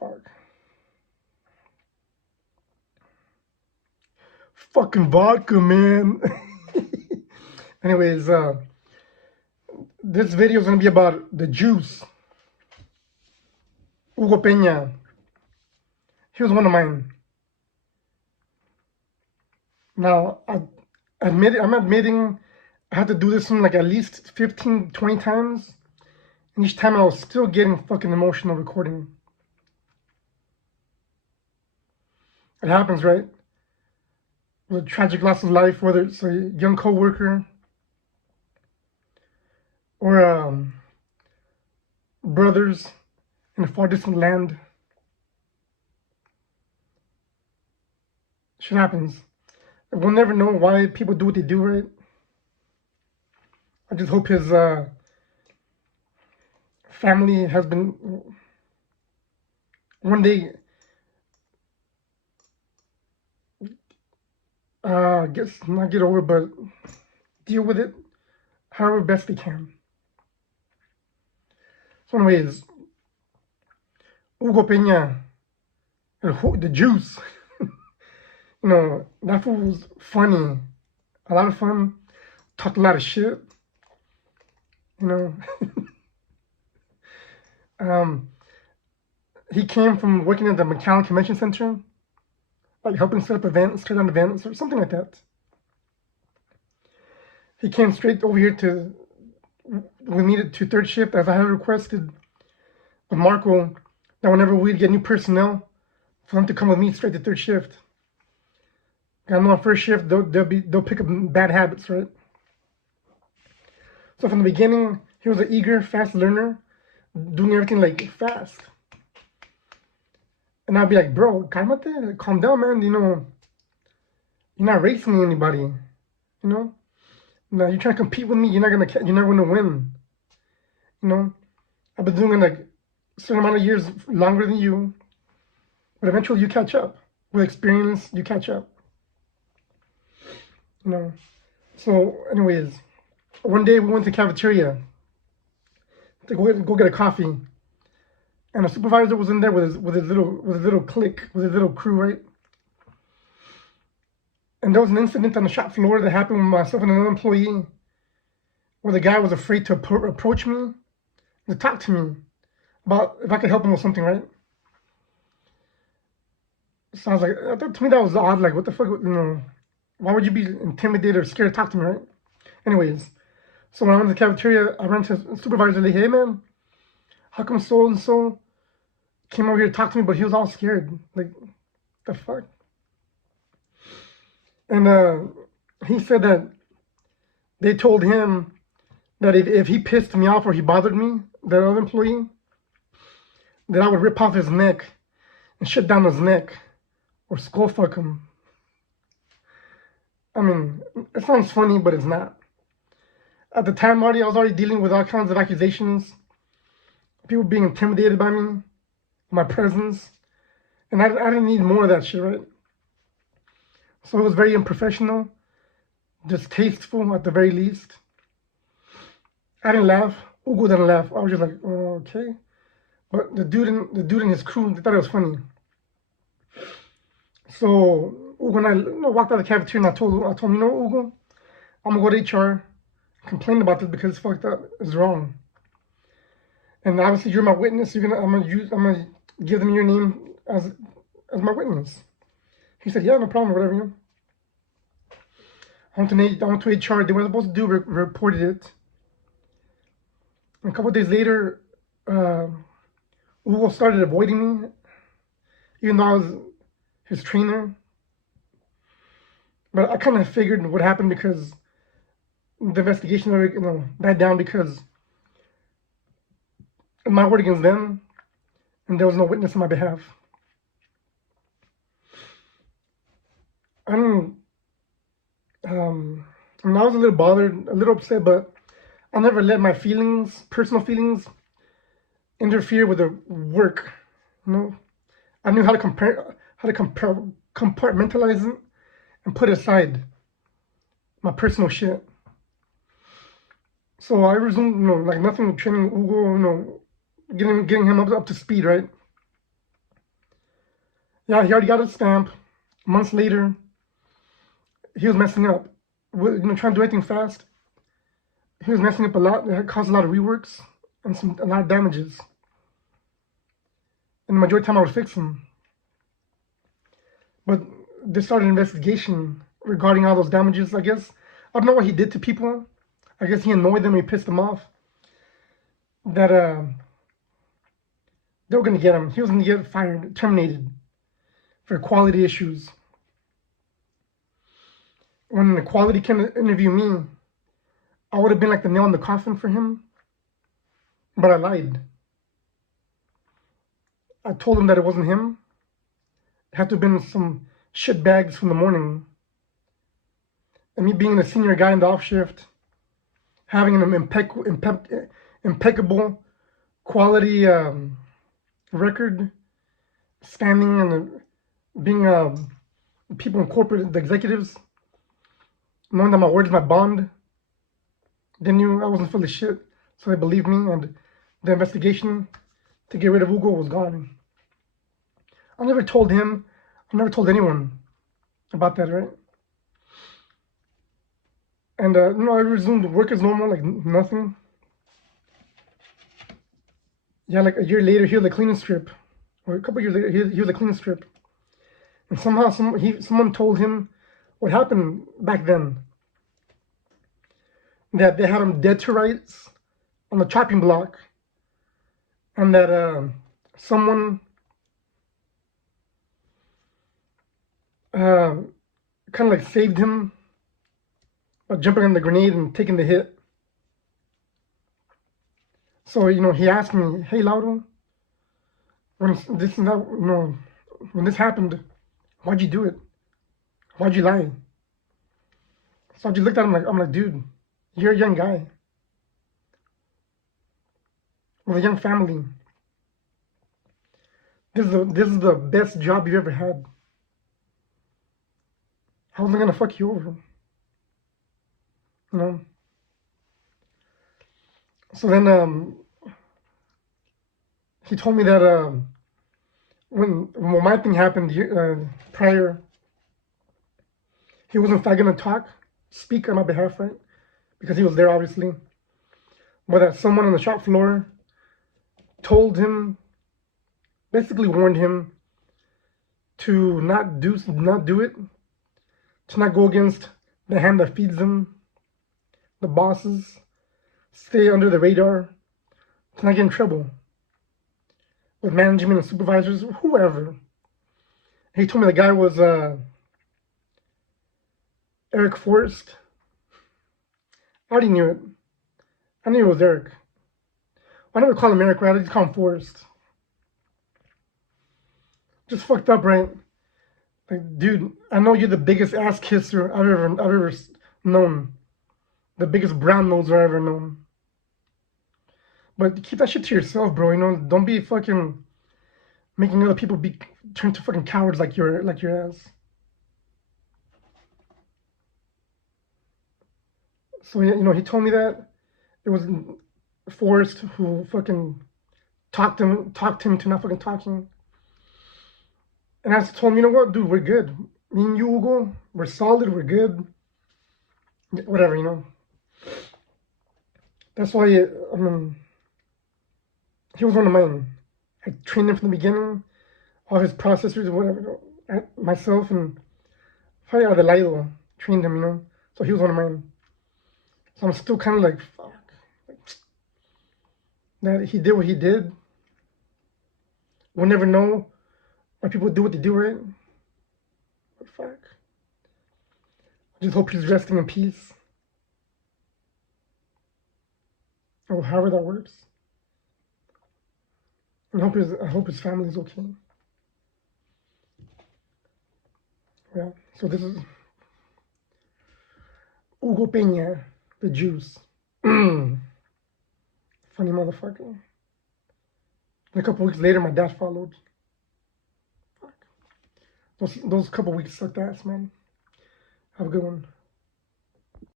Fuck. Fucking vodka, man. Anyways, this video is gonna be about the juice. Hugo Peña. He was one of mine. Now, I'm admitting I had to do this one like at least 15, 20 times. And each time I was still getting fucking emotional recording. It happens, right? With a tragic loss of life, whether it's a young co-worker or brothers in a far distant land. Shit happens. We'll never know why people do what they do, right? I just hope his family has been one day guess not get over, but deal with it however best they can. So anyways, Hugo Peña, the juice. You know, that fool was funny, a lot of fun, talked a lot of shit, you know. He came from working at the McAllen Convention Center, like helping set up events, turn on events, or something like that. He came straight over here we needed to third shift, as I had requested with Marco, that whenever we'd get new personnel, for them to come with me straight to third shift. I know on first shift, they'll pick up bad habits, right? So from the beginning, he was an eager, fast learner, doing everything like fast. And I'd be like, bro, calmate, calm down, man. You know, you're not racing anybody. You know, now you're trying to compete with me. You're not gonna win. You know, I've been doing it like a certain amount of years longer than you, but eventually you catch up. With experience, you catch up. You know. So, anyways, one day we went to the cafeteria to go get a coffee. And the supervisor was in there with his little clique, with his little crew, right? And there was an incident on the shop floor that happened with myself and another employee, where the guy was afraid to approach me, to talk to me about if I could help him with something, right? So I was like, to me that was odd. Like, what the fuck, you know? Why would you be intimidated or scared to talk to me, right? Anyways, so when I went to the cafeteria, I ran to the supervisor, like, hey man, how come so and so came over here to talk to me, but he was all scared? Like, the fuck? And he said that they told him that if he pissed me off or he bothered me, that other employee, that I would rip off his neck and shut down his neck or skull fuck him. I mean, it sounds funny, but it's not. At the time, Marty, I was already dealing with all kinds of accusations, people being intimidated by me, my presence, and I didn't need more of that shit, right? So it was very unprofessional, distasteful at the very least. I didn't laugh. Hugo didn't laugh. I was just like, oh, okay. But the dude and his crew, they thought it was funny. So Hugo and I walked out of the cafeteria, and I told him, you know, Hugo, I'm gonna go to HR, complain about this because it's fucked up. It's wrong. And obviously you're my witness. I'm gonna give them your name as my witness. He said, yeah, no problem, whatever, you know. I went to HR. They were supposed to do reported it. And a couple of days later, Hugo started avoiding me, even though I was his trainer. But I kind of figured what happened because the investigation, you know, died down because of my word against them, and there was no witness on my behalf. I was a little bothered, a little upset, but I never let my feelings, personal feelings, interfere with the work. You know, I knew how to compartmentalize it and put aside my personal shit. So I resumed, you know, like nothing, training Hugo, you know, getting him up to speed, right? Yeah, he already got his stamp. Months later, he was messing up. Trying to do everything fast. He was messing up a lot. It caused a lot of reworks and a lot of damages. And the majority of the time I would fix them. But they started an investigation regarding all those damages, I guess. I don't know what he did to people. I guess he annoyed them, he pissed them off. That they were gonna get him. He was gonna get fired, terminated for quality issues. When the quality came to interview me, I would have been like the nail in the coffin for him. But I lied. I told him that it wasn't him. It had to have been some shitbags from the morning. And me being a senior guy in the off shift, having an impeccable quality record, standing and being people in corporate, the executives, knowing that my word is my bond. They knew I wasn't full of shit, so they believed me, and the investigation to get rid of Hugo was gone. I never told him, I never told anyone about that, right? And I resumed work as normal, like nothing. Yeah, like a year later, he was a cleaning strip, or a couple years later, he was a cleaning strip, and somehow someone told him what happened back then. That they had him dead to rights on the chopping block, and that someone kind of like saved him by jumping on the grenade and taking the hit. So he asked me, "Hey, Lauro, when this happened, why'd you do it? Why'd you lie?" So I just looked at him like, I'm like, dude, you're a young guy with a young family. This is the best job you've ever had. How was I gonna fuck you over? So then he told me that when my thing happened prior, he wasn't in fact gonna speak on my behalf, right? Because he was there, obviously. But that someone on the shop floor told him, basically warned him to not do it, to not go against the hand that feeds them, the bosses, stay under the radar, to not get in trouble with management and supervisors, whoever. He told me the guy was Eric Forrest. I already knew it. I knew it was Eric. I never call him Eric, right? I just call him Forrest. Just fucked up, right? Like, dude, I know you're the biggest ass kisser I've ever known. The biggest brown noser I've ever known. But keep that shit to yourself, bro. Don't be fucking making other people turn to fucking cowards like your ass. So he told me that it was Forrest who fucking talked him to not fucking talking. And I told him, you know what, dude, we're good. Me and you, Hugo, we're solid, we're good. Whatever. That's why, he was one of mine. I trained him from the beginning, all his processors and whatever. Myself and probably Adelaide trained him, So he was one of mine. So I'm still kind of like, fuck. That he did what he did. We'll never know why people do what they do, right? But fuck. I just hope he's resting in peace. Or however that works. And I hope his family's okay. Yeah. So this is Hugo Peña, the juice. Funny motherfucker. And a couple weeks later, my dad followed. Fuck. Those couple weeks sucked ass, man. Have a good one.